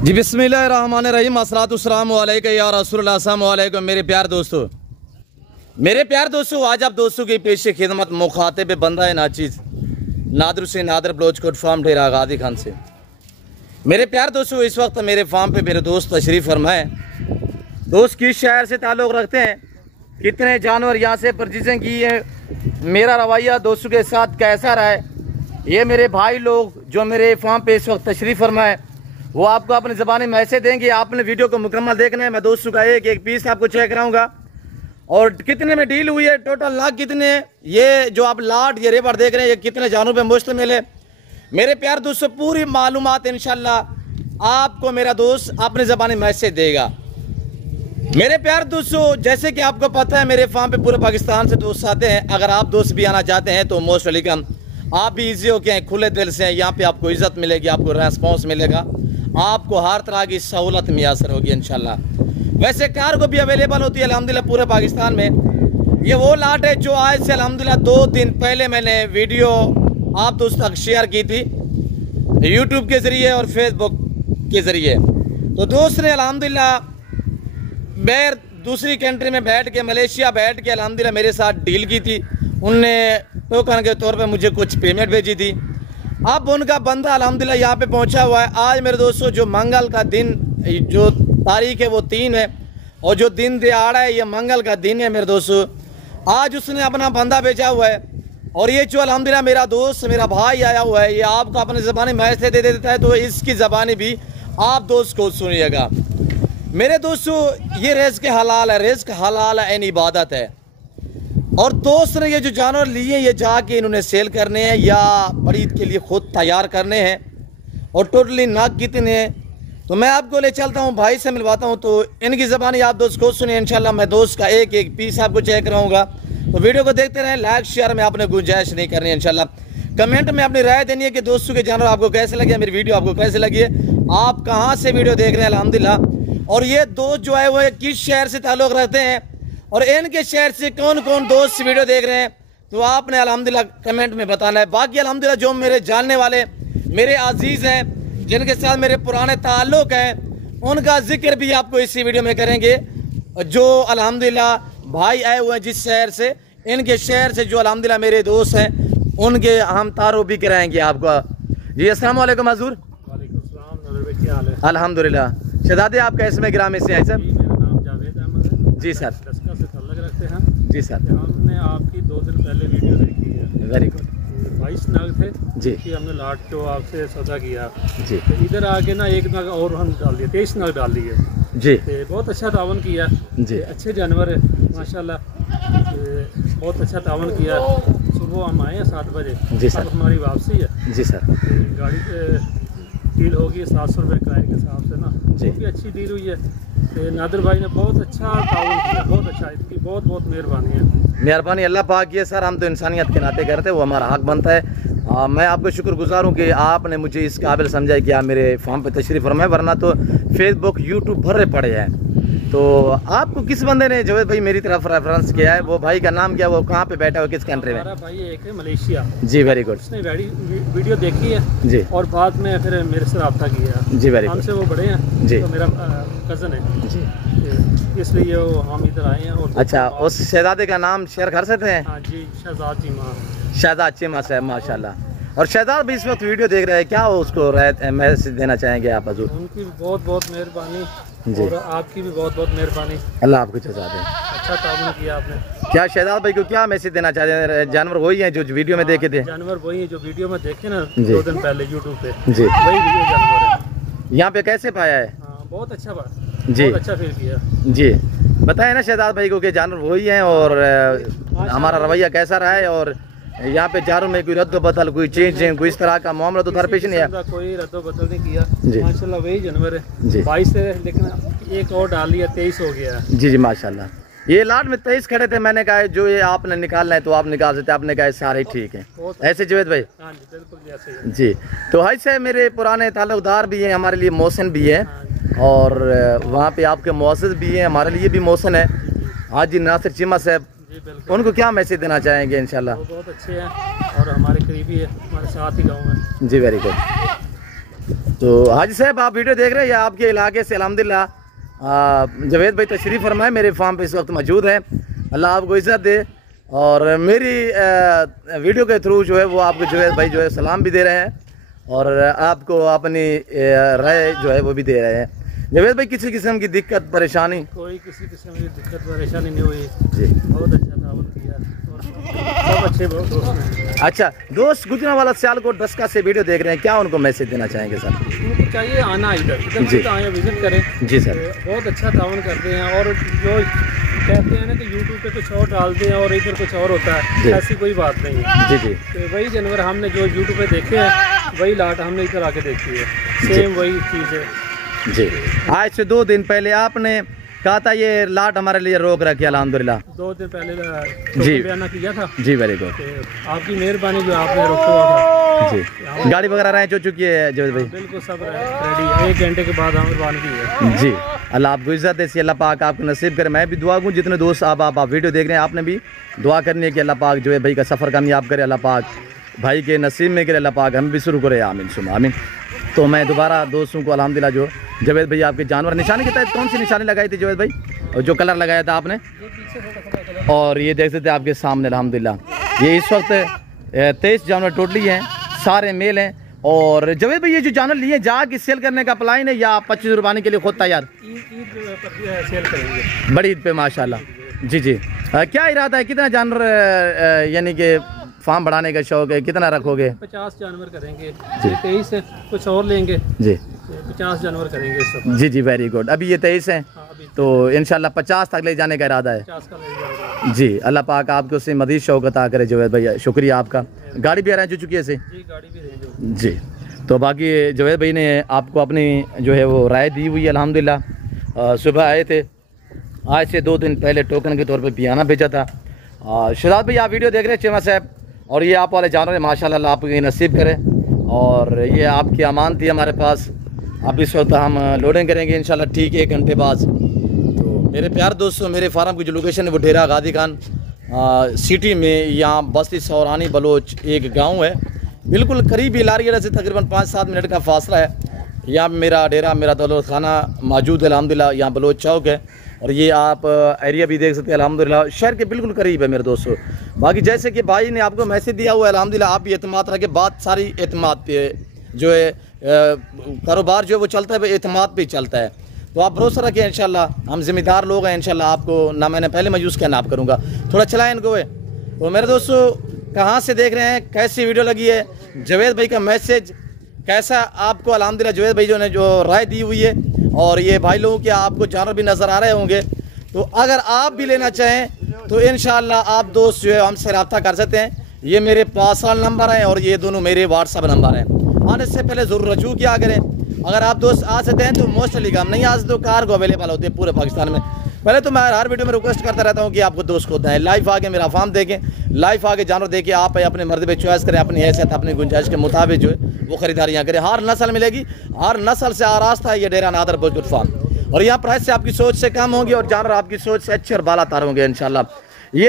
जी बिस्मिल्लाहिर्रहमानिर्रहीम अस्सलातुस्सलामु अलैका या रसूलल्लाह अस्सलामु अलैकुम। मेरे प्यार दोस्तों आज आप दोस्तों की पेश खिदमत मुखातिब बंदा है नाचीज़ नादर से नादर ब्लोच कोट फार्म ढेरा गादी खान से। मेरे प्यार दोस्तों इस वक्त मेरे फार्म पे मेरे दोस्त तशरीफ़ फरमाए। दोस्त किस शहर से ताल्लुक़ रखते हैं, कितने जानवर यहाँ से परचेजिंग की है, मेरा रवैया दोस्तों के साथ कैसा रहा है, ये मेरे भाई लोग जो मेरे फार्म पे इस वक्त तशरीफ़ फरमाए वो आपको अपनी ज़बानी में ऐसे देंगे। आपने वीडियो को मुकम्मल देखना है। मैं दोस्तों का एक एक पीस आपको चेक कराऊंगा और कितने में डील हुई है, टोटल लाख कितने, ये जो आप लाट ये रेबर देख रहे हैं ये कितने जानवरों पे मुश्तमिल है। मेरे प्यार दोस्तों पूरी मालूमात इंशाल्लाह आपको मेरा दोस्त अपनी ज़बानी में ऐसे देगा। मेरे प्यार दोस्तों जैसे कि आपको पता है मेरे फार्म पे पूरे पाकिस्तान से दोस्त आते हैं। अगर आप दोस्त भी आना चाहते हैं तो मोस्ट वेलकम, आप भी ईजी होके हैं, खुले दिल से हैं। यहाँ पे आपको इज़्ज़त मिलेगी, आपको रेस्पॉन्स मिलेगा, आपको हर तरह की सहूलत मैसर होगी इंशाल्लाह। वैसे कार को भी अवेलेबल होती है अल्हम्दुलिल्लाह पूरे पाकिस्तान में। ये वो लाट है जो आज से अल्हम्दुलिल्लाह 2 दिन पहले मैंने वीडियो आप दोस्तों तक शेयर की थी यूट्यूब के ज़रिए और फेसबुक के ज़रिए। तो दोस्त ने अल्हम्दुलिल्लाह बैर दूसरी कंट्री में बैठ के, मलेशिया बैठ के अल्हम्दुलिल्लाह मेरे साथ डील की थी। उनने टोकन के तौर पर मुझे कुछ पेमेंट भेजी थी। अब उनका बंदा अल्हम्दुलिल्लाह यहाँ पे पहुँचा हुआ है। आज मेरे दोस्तों जो मंगल का दिन, जो तारीख है वो 3 है और जो दिन दिहाड़ा है ये मंगल का दिन है मेरे दोस्तों। आज उसने अपना बंदा भेजा हुआ है और ये जो अल्हम्दुलिल्लाह मेरा दोस्त मेरा भाई आया हुआ है ये आपको अपनी ज़बानी में ऐसे दे देता है, तो इसकी ज़बानी भी आप दोस्त को सुनिएगा। मेरे दोस्तों ये रिज़्क़ हलाल है, रिज़्क़ हलाल है, इन इबादत है। और दोस्त ने ये जो जानवर लिए ये जाके इन्होंने सेल करने हैं या बरीद के लिए खुद तैयार करने हैं और टोटली नाक कितने हैं तो मैं आपको ले चलता हूँ, भाई से मिलवाता हूँ। तो इनकी ज़बानी आप दोस्त को सुनिए इंशाल्लाह। मैं दोस्त का एक एक पीस आपको चेक कराऊंगा, तो वीडियो को देखते रहें। लाइक शेयर में आपने गुंजाइश नहीं करनी इंशाल्लाह। कमेंट में अपनी राय देनी है कि दोस्तों के जानवर आपको कैसे लगे, मेरी वीडियो आपको कैसे लगी है, आप कहाँ से वीडियो देख रहे हैं अल्हम्दुलिल्लाह। और ये दोस्त जो है वो किस शहर से ताल्लुक़ रखते हैं और इनके शहर से कौन कौन दोस्त वीडियो देख रहे हैं तो आपने अल्हम्दुलिल्लाह कमेंट में बताना है। बाकी अल्हम्दुलिल्लाह जो मेरे जानने वाले मेरे अजीज़ हैं जिनके साथ मेरे पुराने ताल्लुक़ हैं उनका जिक्र भी आपको इसी वीडियो में करेंगे। जो अल्हम्दुलिल्लाह भाई आए हुए हैं जिस शहर से, इनके शहर से जो अल्हम्दुलिल्लाह मेरे दोस्त हैं उनके हम तारुफ भी कराएँगे आपको। जी अस्सलाम वालेकुम हज़ूर। अल्हम्दुलिल्लाह। शहज़ादे आप कैसे में ग्राम से हैं सर? जी सर। से ताल्लुक़ रखते हैं। जी सर। हमने आपकी 2 दिन पहले वीडियो देखी है। Very good. 22 नग थे जी कि हमने लाट जो आपसे सौदा किया जी। तो इधर आके ना 1 नग और हम डाल दिए, 23 नग डाल दिए जी। तो बहुत अच्छा तावन किया जी। अच्छे जानवर है माशाल्लाह, बहुत अच्छा तावन किया। सुबह हम आए हैं 7 बजे जी सर। अब हमारी वापसी है। जी सर। गाड़ी डील होगी 700 रुपये किराए के हिसाब से ना, जी। वो भी अच्छी डील हुई है। तो नादिर भाई ने बहुत अच्छा ताउन किया, बहुत अच्छा, इसकी बहुत बहुत मेहरबानी है। मेहरबानी अल्लाह पाक की है सर, हम तो इंसानियत के नाते करते हैं, वो हमारा हक बनता है। मैं आपको शुक्रगुजार हूँ कि आपने मुझे इस काबिल समझा कि आप मेरे फार्म पे तशरीफ़ फरमाए, वरना तो फेसबुक यूट्यूब भरे पड़े हैं। तो आपको किस बंदे ने जवेद भाई मेरी तरफ रेफरेंस किया है, वो भाई का नाम क्या, वो कहाँ पे बैठा है, किस कंट्री में? हमारा भाई एक है मलेशिया। जी वेरी गुड। उसने वीडियो देखी है जी और बाद में फिर मेरे से रब्ता किया। जी वेरी गुड। हमसे वो बड़े हैं जी। तो मेरा कज़न है जी, इसलिए वो हम इधर आए हैं। और अच्छा उस शहजादे का नाम शेयर कर सकते हैं? हाँ जी, शहजाद जी माँ। शहजाद चीमा साहब माशाल्लाह। और शहजाद भी इस वक्त वीडियो देख रहे हैं, क्या उसको मैसेज देना चाहेंगे आप हजूर? उनकी बहुत बहुत मेहरबानी जी। और आपकी भी बहुत बहुत मेहरबानी। अल्लाह आपको जज़ा दे। अच्छा ताउन किया आपने। क्या शहजाद भाई को क्या मैसेज देना चाहते हैं? जानवर वही हैं जो वीडियो में देखे थे? जानवर वही है जो वीडियो में देखे ना जी। 2 दिन पहले यूट्यूब पे, जी। वही वीडियो जानवर है। यहाँ पे कैसे पाया है? हाँ, बहुत अच्छा बात, जी। बहुत अच्छा फील किया। जी बताएं ना शहजाद भाई को कि जानवर वही हैं और हमारा रवैया कैसा रहा है और यहाँ पे जानवर में कोई रद्द बदल, कोई चेंज, कोई इस तरह का मामला तो दरपेश नहीं है? कोई रद्द बदल नहीं किया जी। माशाल्लाह, वही जानवर है। जी। 22 से लेकिन एक और डाल लिया, 23 हो गया। जी जी माशाल्लाह। ये लाट में 23 खड़े थे, मैंने कहा जो ये आपने निकालना है तो आप निकाल सकते, आपने कहा सारे ठीक है। ऐसे जवेद भाई? हाँ जी बिल्कुल जैसे ही। जी। तो हाई से मेरे पुराने ताल्लुकदार भी हैं, हमारे लिए मोहसिन भी है और वहाँ पे आपके मुअज़्ज़िज़ भी हैं, हमारे लिए भी मोहसिन है हाजी नासिर चीमा साहब। जी बिल्कुल। उनको क्या मैसेज देना चाहेंगे इंशाल्लाह? वो बहुत अच्छे हैं और हमारे करीबी है, हमारे साथ ही गाँव में। जी वेरी गुड। तो हाजी साहब आप वीडियो देख रहे हैं, या आपके इलाके से अल्हम्दुलिल्लाह जवेद भाई तशरीफ़ फरमाए मेरे फार्म पे इस वक्त मौजूद है। अल्लाह आपको इज़्ज़त दे। और मेरी वीडियो के थ्रू जो है वो आपको जवेद भाई जो है सलाम भी दे रहे हैं और आपको अपनी राय जो है वो भी दे रहे हैं। जवेद भाई किसी किस्म की दिक्कत परेशानी? कोई किसी किस्म की दिक्कत परेशानी नहीं हुई जी, बहुत अच्छा ताउन किया और सब अच्छे बहुत दोस्त हैं। अच्छा, दोस्त गुजरांवाला सियालकोट दस्का से वीडियो देख रहे हैं, क्या उनको मैसेज देना चाहेंगे सर? उनको चाहिए आना इधर जी। तो आए विजिट करें। जी सर। बहुत अच्छा ताउन करते हैं और जो कहते हैं ना कि यूट्यूब पे कुछ और डालते हैं और इधर कुछ और होता जी। है, ऐसी कोई बात नहीं है। जी जी तो वही जानवर हमने जो यूट्यूब पे देखे हैं वही लाट हमने इधर आके देखी है, सेम वही चीज़ है। जी। आज से 2 दिन पहले आपने कहा था ये लाट हमारे लिए रोक रखी अल्हम्दुलिल्लाह। 2 दिन पहले जी। बयाना किया था। जी वेरी गुड। तो आपकी मेहरबानी जो आपने रोका हुआ था। जी, गाड़ी वगैरह रेंज हो चुकी है जवेद भाई? बिल्कुल सब रेडी है, 1 घंटे के बाद हम रवानगी है। जी, अल्लाह आपको इज़्ज़त दे, अल्लाह पाक आपको नसीब करे। मैं भी दुआ करूँ जितने दोस्त आप वीडियो देख रहे हैं आपने भी दुआ करनी है कि अल्लाह पाक जो है भाई का सफ़र कामयाब करे, अल्लाह पाक भाई के नसीब में करे, अल्लाह पाक हम भी शुरू करे, आमीन सुमा आमीन। तो मैं दोबारा दोस्तों को अल्हम्दुलिल्लाह जो जवेद भाई आपके जानवर निशानी के तहत कौन सी निशानी लगाई थी जवेद भाई, और जो कलर लगाया था आपने? और ये देख सकते आपके सामने अल्हम्दुलिल्लाह ये इस वक्त 23 जानवर टोटली हैं, सारे मेल हैं। और जवेद भाई ये जो जानवर लिए जाके सेल करने का प्लान है या 25 रुपये के लिए खुद तैयार? ईद पर सेल करेंगे, बड़ी ईद पे माशाल्लाह। जी जी, क्या इरादा है, कितना जानवर यानी कि फार्म बढ़ाने का शौक है, कितना रखोगे? 50 जानवर करेंगे। 23 है, कुछ और लेंगे जी। 50 जानवर करेंगे इस दफा। जी जी वेरी गुड। अभी ये 23 हैं तो इंशाल्लाह 50 तक ले जाने का इरादा है। 50 का ले जाएगा। जी, अल्लाह पाक आपको उससे मज़ीद शौक अता करे जवेद भैया, शुक्रिया आपका। गाड़ी भी अरेंज हो चुकी है ऐसे? जी गाड़ी भी रेंज हो। जी, तो बाकी जवेद भाई ने आपको अपनी जो है वो राय दी हुई है अल्हम्दुलिल्लाह। सुबह आए थे, आज से 2 दिन पहले टोकन के तौर पे बयाना भेजा था। शहजाद भाई आप वीडियो देख रहे हैं चेमा साहब, और ये आप वाले जानवर माशाल्लाह आपको नसीब करे, और ये आपकी अमान थी हमारे पास। अब इस वक्त हम लोडिंग करेंगे इंशाल्लाह ठीक 1 घंटे बाद। तो मेरे प्यार दोस्तों, मेरे फार्म की जो लोकेशन है वो डेरा गादी खान सिटी में, यहाँ बस्ती सौरानी बलोच एक गांव है, बिल्कुल करीबी लारिया से तकरीबन 5-7 मिनट का फासला है। यहाँ मेरा डेरा, मेरा दौलत खाना मौजूद है अल्हम्दुलिल्लाह। यहाँ बलोच चौक है और ये आप एरिया भी देख सकते हैं अल्हम्दुलिल्लाह, शहर के बिल्कुल करीब है मेरे दोस्तों। बाकी जैसे कि भाई ने आपको मैसेज दिया हुआ है अल्हम्दुलिल्लाह, आप भी एतमाद रखें, बात सारी एतमाद पे जो है, कारोबार जो है वो चलता है वो एतमाद पे चलता है। तो आप भरोसा रखें इंशाल्लाह, हम जिम्मेदार लोग हैं इंशाल्लाह। आपको ना मैंने पहले मायूस क्या नाप करूँगा, थोड़ा चलाएं इनको। तो मेरे दोस्तों कहाँ से देख रहे हैं, कैसी वीडियो लगी है, जवेद भाई का मैसेज कैसा आपको अल्हम्दुलिल्लाह जवेद भाई जो ने जो राय दी हुई है, और ये भाई लोगों के आपको जानवर भी नज़र आ रहे होंगे। तो अगर आप भी लेना चाहें तो इंशाल्लाह आप दोस्त जो है हमसे रब्ता कर सकते हैं। ये मेरे पर्सनल नंबर हैं और ये दोनों मेरे व्हाट्सअप नंबर हैं। आने से पहले ज़रूर रजू किया करें। अगर आप दोस्त आ सकते हैं तो मोस्टली काम नहीं आ सकते तो कार को अवेलेबल होते हैं पूरे पाकिस्तान में। पहले तो मैं हर वीडियो में रिक्वेस्ट करता रहता हूँ कि आपको दोस्त को दें, लाइव आके मेरा फार्म देखें, लाइव आके जानवर देखें, आप अपने मर्द पे चॉइस करें, अपनी हैसियत अपनी गुंजाइश के मुताबिक जो है वो खरीदारियाँ करें। हर नस्ल मिलेगी, हर नस्ल से आरास्ता है ये डेरा नादर बोजगुट फार्म, और यहाँ प्राइस से आपकी सोच से कम होंगी और जानवर आपकी सोच से अच्छे और बाला तार होंगे इंशाल्लाह। ये